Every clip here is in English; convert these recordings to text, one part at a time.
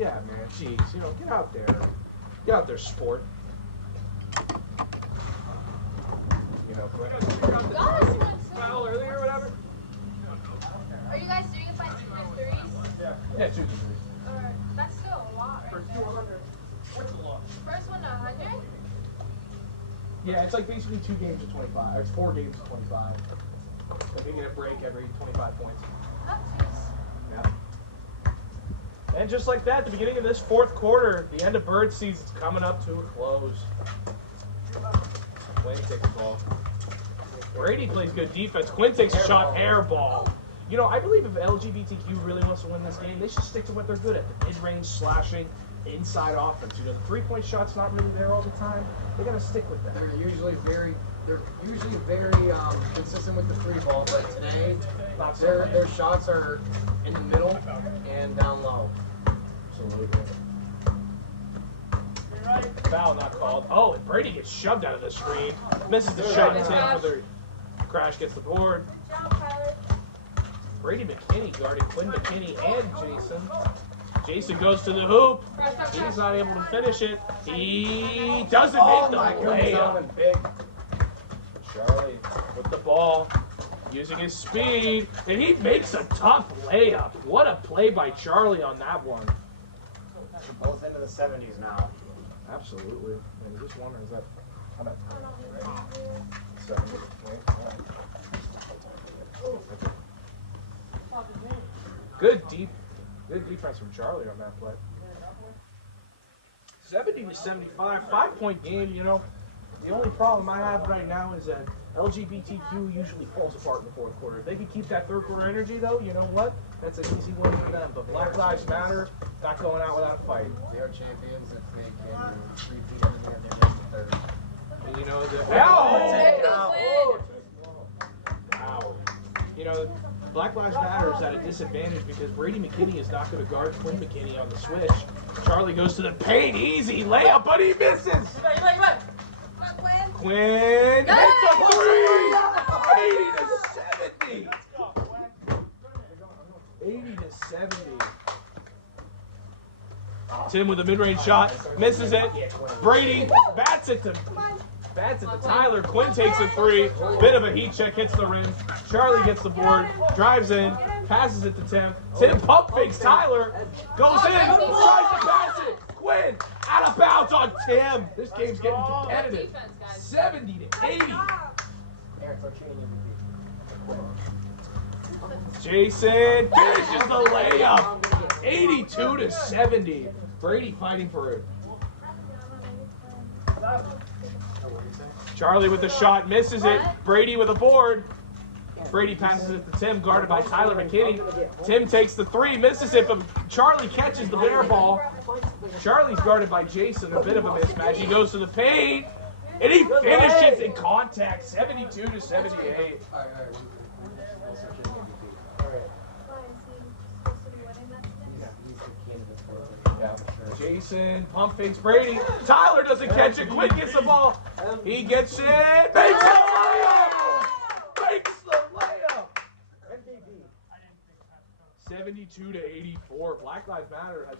Yeah, man. Jeez, you know, get out there. Get out there, sport. You know, Quinn. Foul earlier or whatever? Are you guys doing it by 2 to 3s? Yeah, 2 to 3. Or that's still a lot, right? First 200. What's a lot? First one to 100? Yeah, it's like basically 2 games of 25. Or it's 4 games of 25. Like you get a break every 25 points. Oh, jeez. Yeah. And just like that, the beginning of this 4th quarter, the end of bird season's coming up to a close. Quinn takes the ball. Brady plays good defense. Quinn takes a shot, air ball. You know, I believe if LGBTQ really wants to win this game, they should stick to what they're good at. The mid-range, slashing, inside offense. You know, the 3-point shot's not really there all the time. They got to stick with that. They're usually very consistent with the 3 ball, but today their shots are in the middle and down low. Absolutely. Foul not called. Oh, and Brady gets shoved out of the screen. Misses the shot. Tim for the crash gets the board. Good job, Tyler. Brady McKinney guarding Quinn McKinney and Jason. Jason goes to the hoop. He's not able to finish it. He doesn't make the layup. Charlie with the ball, using his speed, and he makes a tough layup. What a play by Charlie on that one. Both into the 70s now. Absolutely. And just wondering, is that how about 70? Good defense from Charlie on that play. 70 to 75, 5-point game. You know, the only problem I have right now is that LGBTQ usually falls apart in the 4th quarter. If they could keep that 3rd quarter energy, though, you know what? That's an easy win for them. But Black Lives Matter, not going out without a fight. They are champions if they can repeat it in their 3rd. And you know the wow. You know, Black Lives Matter is at a disadvantage because Brady McKinney is not going to guard Quinn McKinney on the switch. Charlie goes to the paint, easy layup, but he misses. Quinn hits a 3. 80 to 70. 80 to 70. Tim with a mid-range shot, misses it. Brady bats it to Tyler. Quinn takes a 3. Bit of a heat check, hits the rim. Charlie gets the board, drives in, passes it to Tim. Tim pump fakes Tyler, goes in, tries to pass it. Quinn out of bounds on Tim. This game's getting competitive. 70 to 80. Jason finishes the layup. 82 to 70. Brady fighting for it. Charlie with the shot, misses it. Brady with a board. Brady passes it to Tim, guarded by Tyler McKinney. Tim takes the 3, misses it, but Charlie catches the air ball. Charlie's guarded by Jason, a bit of a mismatch. He goes to the paint, and he finishes in contact, 72 to 78. Yeah. Jason pump fakes Brady. Tyler doesn't catch it. Quinn gets the ball. He gets it. Makes the layup. Makes the layup. 72 to 84. Black Lives Matter has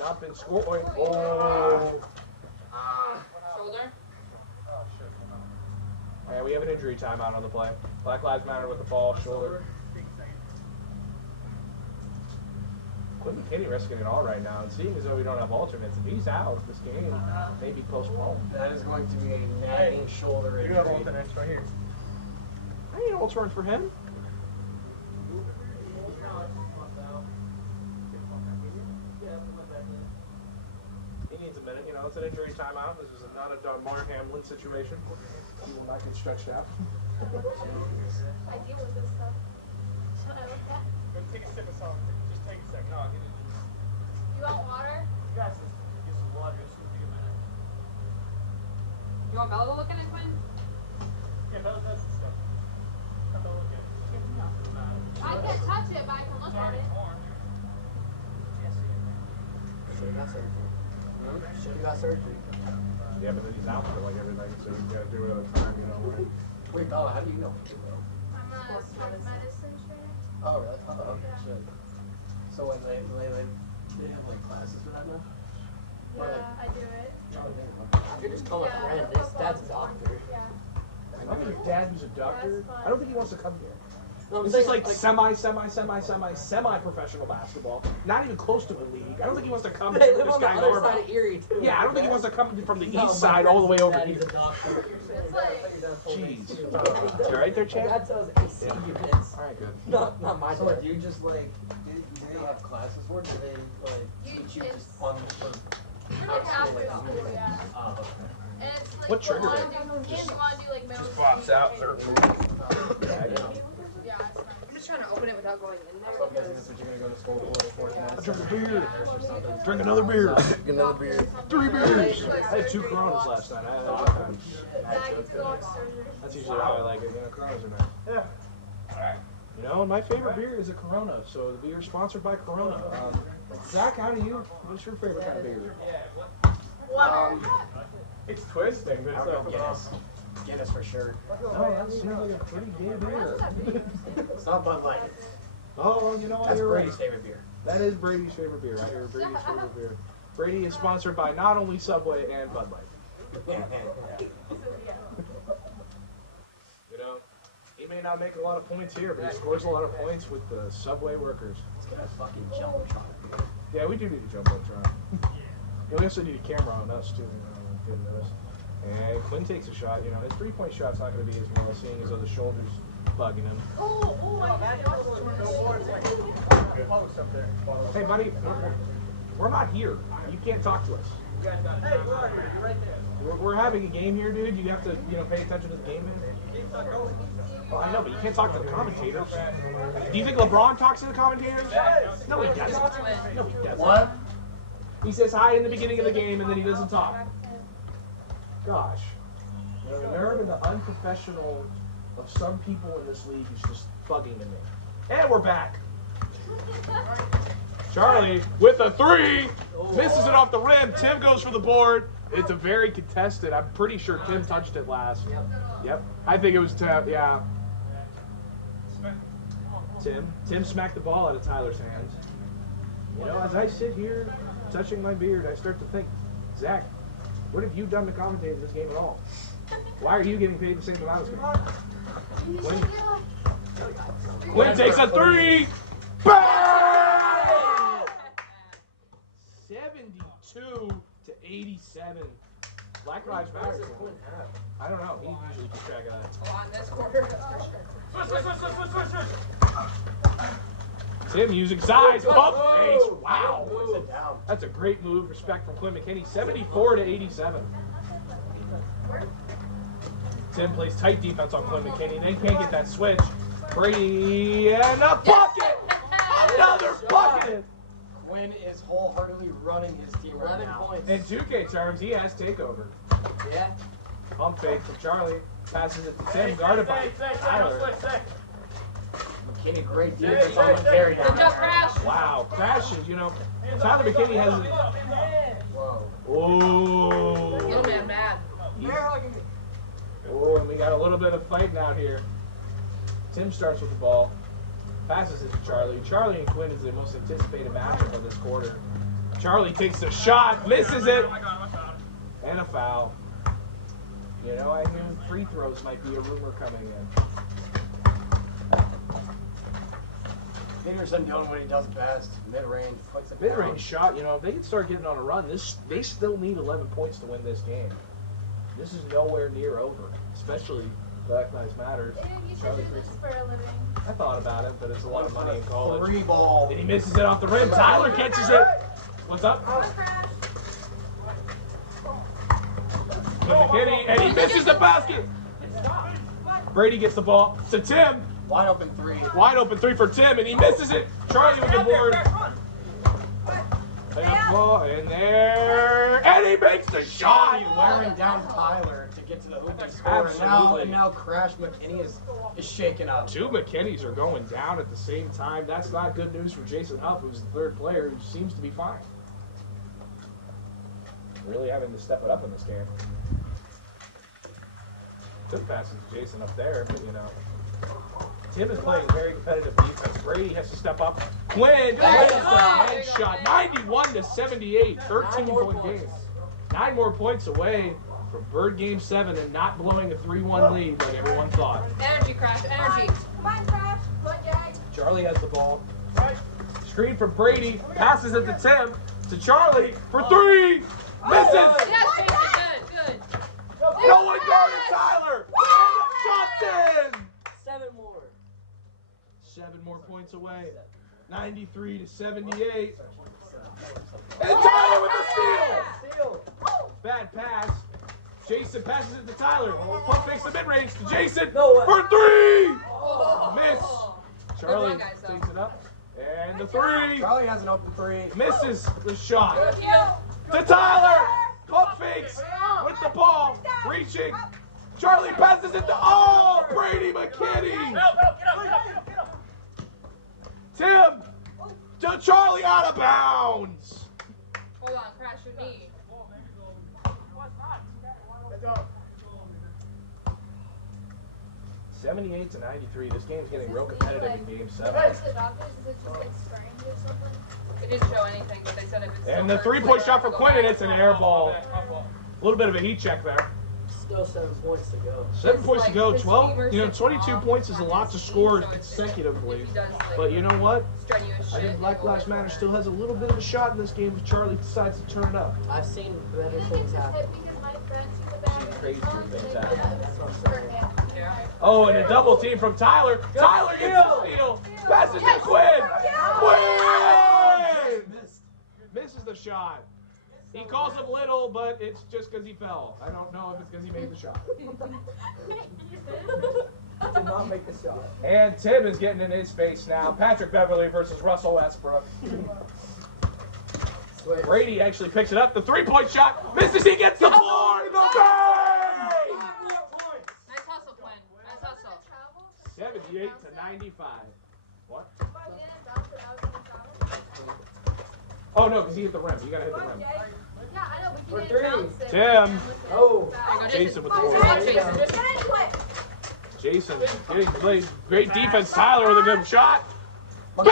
not been scoring. Oh. Shoulder? Yeah, we have an injury timeout on the play. Black Lives Matter with the ball, shoulder. Quinn McKinney risking it all right now, and seeing as though we don't have alternates, if he's out, this game may be postponed. That is going to be a nagging shoulder injury. You have alternates right here. I need an alternate for him. He needs a minute, you know, it's an injury timeout. This is not a Mark Hamlin situation. He will not get stretched out. I deal with this stuff. That's what I look at. Go take a sip of something. Just take a second. No, I'll get it. You want water? You guys just get some water. It's going to be a minute. You want Bella to look at it, Quinn? Yeah, Bella does this stuff. Have Bella look at it. I can't touch it, but I can look at it. So you got surgery. You got surgery. Yeah, but then he's out for like everything, so he's got to do it at a time, you know. Right? Wait, Bella, how do you know? I'm a sports medicine trainer. Oh, really? Oh, okay, shit. So when they could just call my friend. His dad's a doctor. Yeah. I know your dad who's a doctor. I don't think he wants to come here. No, I'm This saying, is like semi-professional basketball. Not even close to the league. I don't think he wants to come to They live this on the guy other Norman. side of Erie, too. Yeah, I don't think he wants to come from the No, east my side all the way over daddy's here. a doctor. It's like, Jeez. You all right there, My Chad? dad sells AC units. All right, good. Not my So dad. do you just like, do they have classes or do they like teach you just on the you're like halfway school, yeah. Oh, okay. And it's like, What triggered you it? wanna do like middle school. Pops out. Yeah, it's nice. I'm just trying to open it without going in there. So I'm guessing that's what you're gonna go to school for next Drink a beer. or something. Drink another beer. Another beer. 3 beers. I had 2 Coronas last night. I had a good time. Zach needs to go watch surgery. That's usually how I like it. You know, Coronas are nice. Yeah. You know, and my favorite beer is a Corona. So the beer is sponsored by Corona. Zach, how do you? What's your favorite kind of beer? It's twisting, but I'll it's go like Guinness. Guinness for sure. Oh, that seems like a pretty gay beer. It's not Bud Light. Oh, you know what? That's You're right. Brady's favorite beer. That is Brady's favorite beer. I hear Brady's favorite beer. Brady is sponsored by not only Subway and Bud Light. You know, he may not make a lot of points here, but he scores a lot of points with the Subway workers. Let's get a fucking jumbotron. Yeah, we do need a jumbotron. Yeah, we also need a camera on us too. You know, didn't notice. And Quinn takes a shot. You know, his 3-point shot's not going to be as well, seeing as though the shoulders bugging him. Hey, buddy, we're not here. You can't talk to us. We're having a game here, dude. You have to, you know, pay attention to the game, man. Well, I know, but you can't talk to the commentators. Do you think LeBron talks to the commentators? No, he doesn't. No, he doesn't. What? He says hi in the beginning of the game, and then he doesn't talk. Gosh. The nerve and the unprofessional of some people in this league is just bugging to me. And we're back. Charlie with a 3. Misses it off the rim. Tim goes for the board. It's a very contested. I'm pretty sure Tim touched it last. Yep. I think it was Tim. Yeah. Tim smacked the ball out of Tyler's hands. You know, as I sit here touching my beard, I start to think, Zach, what have you done to commentate this game at all? Why are you getting paid the same amount as me? Quinn takes a 3. Bang! 72 to 87. Black Lives Matter. I don't know. He usually keeps track of that. Oh, on this quarter, that's for sure. Tim using size. Pump fakes. Puts Wow. it down. That's a great move. Respect from Quinn McKinney. 74 to 87. Tim plays tight defense on Quinn McKinney. They can't get that switch. Brady and a bucket. Another bucket. Quinn is wholeheartedly running his team right 11 now. points. In 2K terms, he has takeover. Yeah. Pump fake from Charlie. Passes it to Tim. Guarded by Tyler. McKinney, great defense on the carry down. Good job, Crash. Wow. Crashes, you know. Tyler McKinney has Whoa. Oh. Little man mad. Oh, and we got a little bit of fighting out here. Tim starts with the ball. Passes it to Charlie. Charlie and Quinn is the most anticipated matchup of this quarter. Charlie takes the shot, misses it, and a foul. You know, I hear free throws might be a rumor coming in. Peterson doing what he does best. Mid-range, puts it Mid-range down. shot, you know, if they can start getting on a run, they still need 11 points to win this game. This is nowhere near over, especially Black Lives Matter. Dude, you should Charlie do Creek's- this for a living. I thought about it, but it's a lot of money in college. 3 ball. And he misses it off the rim. Tyler catches it. What's up? McKinney, and he misses the basket. Brady gets the ball to Tim. Wide open 3. Wide open 3 for Tim, and he misses it. Charlie with the board. And a ball in there, and he makes the shot. Wearing down Tyler to get to the hoop and score. Absolutely. And now Crash McKinney is shaking up. 2 McKinneys are going down at the same time. That's not good news for Jason Huff, who's the 3rd player, who seems to be fine. Really having to step it up in this game. Took passes to Jason up there, but you know. Tim is playing very competitive defense. Brady has to step up. Quinn wins the headshot. 91 to 78. 13-point game. 9 more points away from Bird Game 7 and not blowing a 3-1 lead like everyone thought. Energy, Crash, energy. Come on, Crash. Go on, Jag. Charlie has the ball. Screen for Brady. Passes it to Tim. To Charlie for 3. Misses. Yes, Jason, good. No one guarded Tyler. And the shot's in. 7 more. 7 more points away. 93 to 78. And Tyler with the steal. Steal. Bad pass. Jason passes it to Tyler. Pump fakes the mid-range to Jason No way. for 3. Miss. Good Charlie run, guys, though. takes it up. And the 3. Charlie has an open 3. Misses the shot. Good deal. To Tyler. Pump fakes with the ball. Reaching. Charlie passes it to Brady McKinney. Tim. To Charlie out of bounds. Hold on, Crash, your knee. 78 to 93. This game's getting real competitive in Game 7. What's the doctors? Is it just like sprained or something? It didn't show anything, but they said if it's And the still 3-point hurts, shot for go Quinton. back. It's an air ball. A little bit of a heat check there. Still 7 points to go. 7 points to go. His 12. femurs You know, and 22 arms points is a lot to on score his knee, so it's- consecutively. if he does, like, But you know what? strenuous I shit, think Black it'll Lives go Matter back. still has a little bit of a shot in this game if Charlie decides to turn it up. I've seen better I think things just happen. that because my friends see the back. Crazier things Yeah, happen. That's what I'm saying. Yeah. Oh, and a double team from Tyler. Tyler gets the steal. Passes to Quinn. Quinn! Misses the shot. He calls him little, but it's just because he fell. I don't know if it's because he made the shot. Did not make the shot. And Tim is getting in his face now. Patrick Beverly versus Russell Westbrook. Switch. Brady actually picks it up. The 3-point shot. Misses. He gets the floor. The bang! Nice hustle, Quinn. Nice hustle. 78 to 95. What? Oh, no, because he hit the rim. You got to hit the rim. Yeah, I know, but For you 3. didn't bounce it. Tim. Oh. There you go, Jason with the Come board. on, Jason. Get into it. Jason getting played. Great defense. Tyler with a good shot. Bang!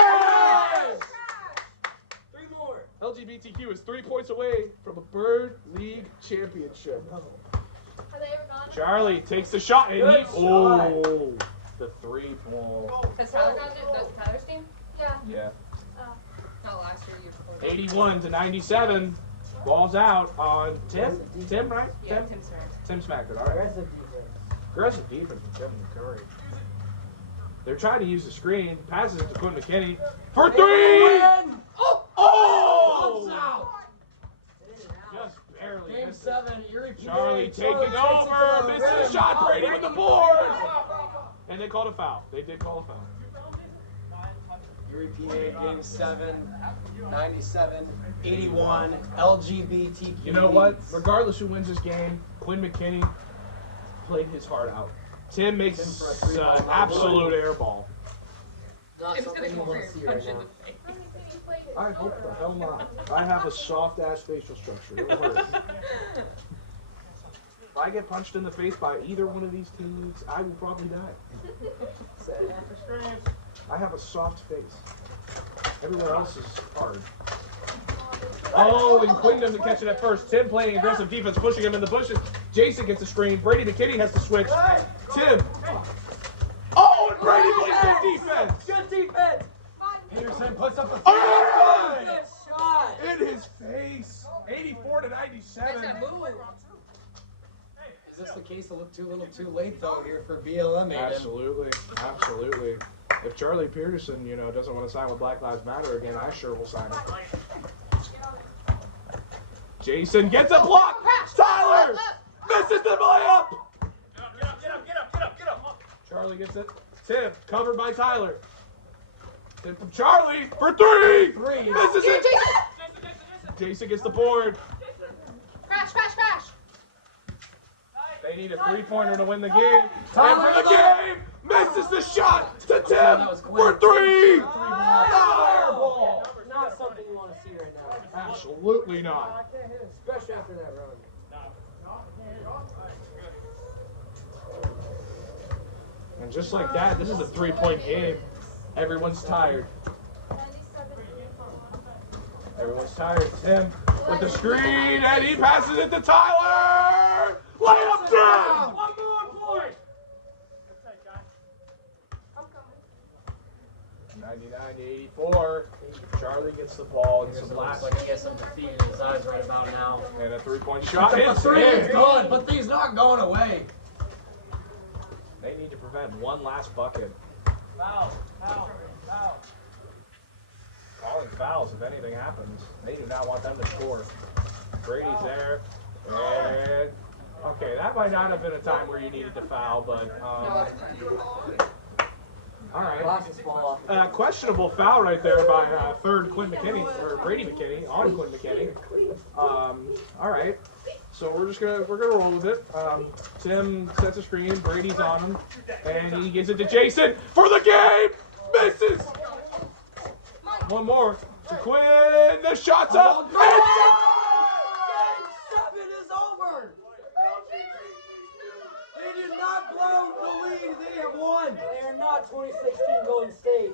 3 more. LGBTQ is 3 points away from a Bird League championship. Have they ever gone? Charlie takes the shot and Good he. shot. Oh, the 3-point. Does Tyler got it? Does Tyler's team? Yeah. Yeah. Not last year, the year before. 81 to 97. Ball's out on Tim. Tim, right? Yeah, Tim. Tim's right. Tim smacked it. All right. Aggressive defense. Aggressive defense from Kevin Curry. They're trying to use the screen. Passes it to Quinn McKinney for 3. Oh! Just barely. Game missed it. 7. Erie PA. Charlie taking takes it to over. the Misses the rim. shot. Brady with the board. And they called a foul. They did call a foul. Erie PA Game 7, 97, 81, LGBTQ. You know what? leads. Regardless who wins this game, Quinn McKinney played his heart out. Tim makes Tim for a 3-ball, not absolute air ball. Not Tim's gonna something you go for want your to see punch right in now. the face. I hope the hell not. I have a soft ass facial structure. It'll hurt. If I get punched in the face by either one of these teams, I will probably die. I have a soft face. Everywhere else is hard. Oh, and Quinn doesn't catch it at first. Tim playing aggressive defense, pushing him in the bushes. Jason gets a screen. Brady McKinney has to switch. Tim. Oh, and Brady plays good defense. Good defense. Peterson puts up a Oh, Good shot. in his face. 84 to Nice 97. that move. Is this the case of too little too late though here for BLM? Aiden? Absolutely, absolutely. If Charlie Peterson, doesn't want to sign with Black Lives Matter again, I sure will sign it. Jason gets a block. Tyler misses the layup. Charlie gets it. Tim covered by Tyler. Tim from Charlie for 3. Misses it. Jason gets the board. Crash, crash, crash. They need a 3-pointer to win the game. And for the game, misses the shot to Tim for 3. Fireball. Not something you want to see right now. Absolutely not. Especially after that run. And just like that, this is a 3-point game. Everyone's tired. 97. Everyone's tired. Tim with the screen, and he passes it to Tyler. Lay him down! One more point! That's it, guys. I'm coming. 99-84. Charlie gets the ball and some Looks last like he has some defeat in his eyes right about now. and a 3-point shot. The It's three is in. good, but he's not going away. They need to prevent one last bucket. Foul. Calling fouls if anything happens. They do not want them to score. Brady's there. And okay, that might not have been a time where you needed to foul, but all right. Glasses fall off. Questionable foul right there by third Quinn McKinney or Brady McKinney on Quinn McKinney. All right. So we're gonna roll with it. Tim sets a screen. Brady's on him, and he gives it to Jason for the game. Misses. One more to Quinn. The shot's up. Game 7 is over. They did not blow the lead. They have won. They are not 2016 Golden State.